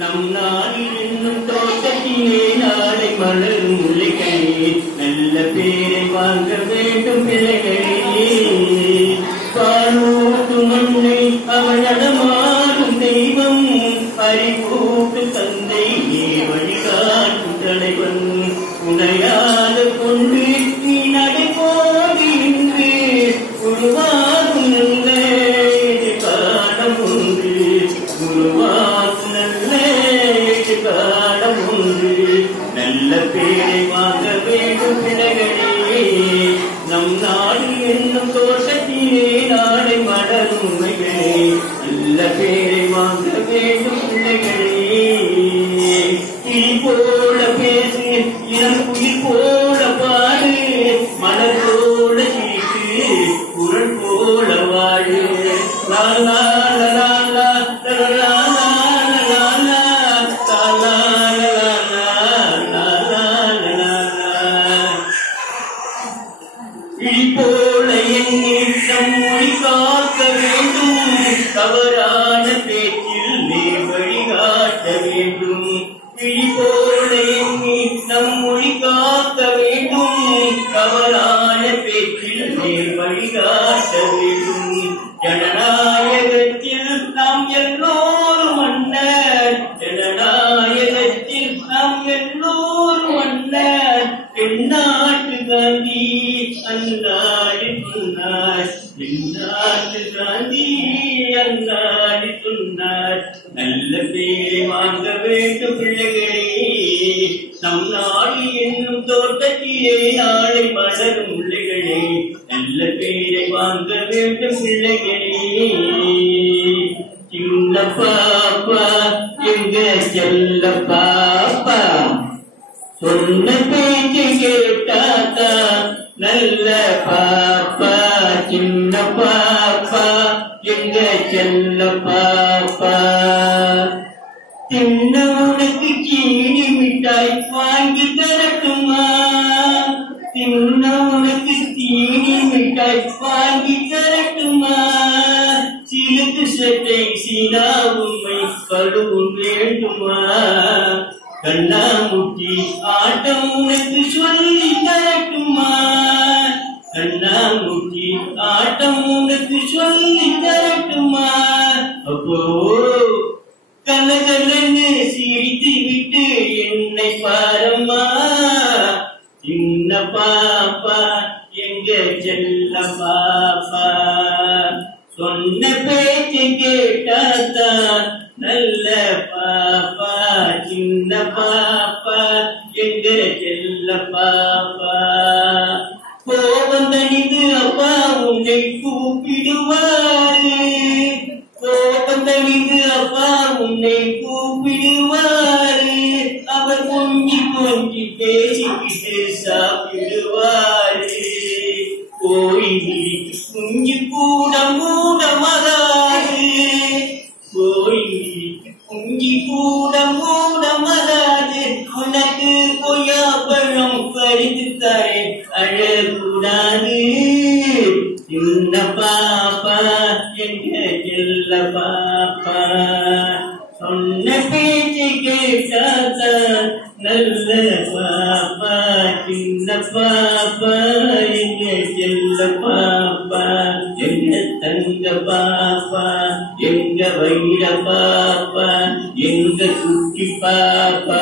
நம் நாளில் என்னும் தோட்டத்திலே நாளை மலரும் முல்லைகளே நல்ல பேரை வாங்க வேண்டும் பிள்ளைகளே. பாலூட்டு மண்ணை அவள் நடமாடும் தெய்வம் அறிவூட்டு தந்தை வழிகாட்டும் தலைவன் உனையாத கொண்டு நீ நடைபோடி இன்று உருவாகும் நல்ல காலம் ஒன்று உருவாகும் நல்ல காலம் ஒன்று நல்ல பேரை வாங்க வேண்டும் பிள்ளைகளே. நம் நாடு என்னும் தோட்டத்திலே நாளை மலரும் உண்மைகளே நல்ல பேரை வாங்க வேண்டும் பிள்ளைகளே. கிளி போல பேசு இளம் குயில் போல பாடு மலர் போல சீட்டு குரல் போல வாடு லாலா லாலா லாலா போல எண்ணிடம் மொழி காக்க வேண்டும் தவறான பேச்சில் நீ வழிகாட்ட வேண்டும். கிளி போல எண்ணி நம் மொழி காக்க வேண்டும் தவறான பேச்சில் நீ வழிகாட்ட வேண்டும். ஜனநாயகத்தில் நாம் எல்லோரும் மன்னர் ஜனநாயகத்தில் நாம் எல்லோரும் மன்னர் தென்னாட்டு காந்தி அன்னாடி சொன்னார் தென்னாட்டு காந்தி அன்னாடி சொன்னார் நல்ல பேரை வாங்க வேண்டும் பிள்ளைகளே. நம் நாடு என்னும் தோட்டத்திலே நாளை மலரும் முல்லைகளே நல்ல பேரை வாங்க வேண்டும் பிள்ளைகளே. சின்ன பாப்பா எங்க செல்ல பாப்பா சொன்ன பேச்சு கேட்டாத்தா நல்ல பாப்பா சின்ன பாப்பா எங்க செல்ல பாப்பா. தின்னவனுக்கு சீனி மிட்டாய் வாங்கி தரட்டுமா தின்னவனுக்கு சீனி மிட்டாய் வாங்கி தரட்டுமா. சிலுக்கு சட்டை சீனா உண்மை படுவும் வேண்டுமா. கண்ணாமூச்சி ஆட்டம் உனக்கு சொல்லி தரட்டுமா கண்ணாமூச்சி ஆட்டம் உனக்கு சொல்லி தரட்டுமா. அப்போ கலகலன்னு சிரித்து விட்டு என்னை பாரம்மா சின்ன பாப்பா எங்க செல்ல பாப்பா. சொன்ன பேச்சு கேட்டாத்தான் நல்ல பாப்பா சின்ன பாப்பா எங்க செல்ல பாப்பா. கோபம் தனிந்து அப்பா உன்னை கூப்பிடுவாரு கோபம் தனிந்து அப்பா உன்னை கூப்பிடுவாரு. அவர் கொஞ்சி கொஞ்சி பேசிக்கிட்டு சாப்பிடுவாரு. கோயில் குஞ்சு கூட மூட மகாரு கோயில் குஞ்சி கூட மூட மகாது. உனக்கு கொய்யா பழம் பறித்து தரே அழக்கூடாது. சின்ன பாப்பா எங்க செல்ல பாப்பா சொன்ன பேச்சு கேட்டாத்தா நல்ல பாப்பா சின்ன பாப்பா எங்க செல்ல பாப்பா எங்க தங்க பாப்பா எங்க வைர பாப்பா எங்க குட்டி பாப்பா.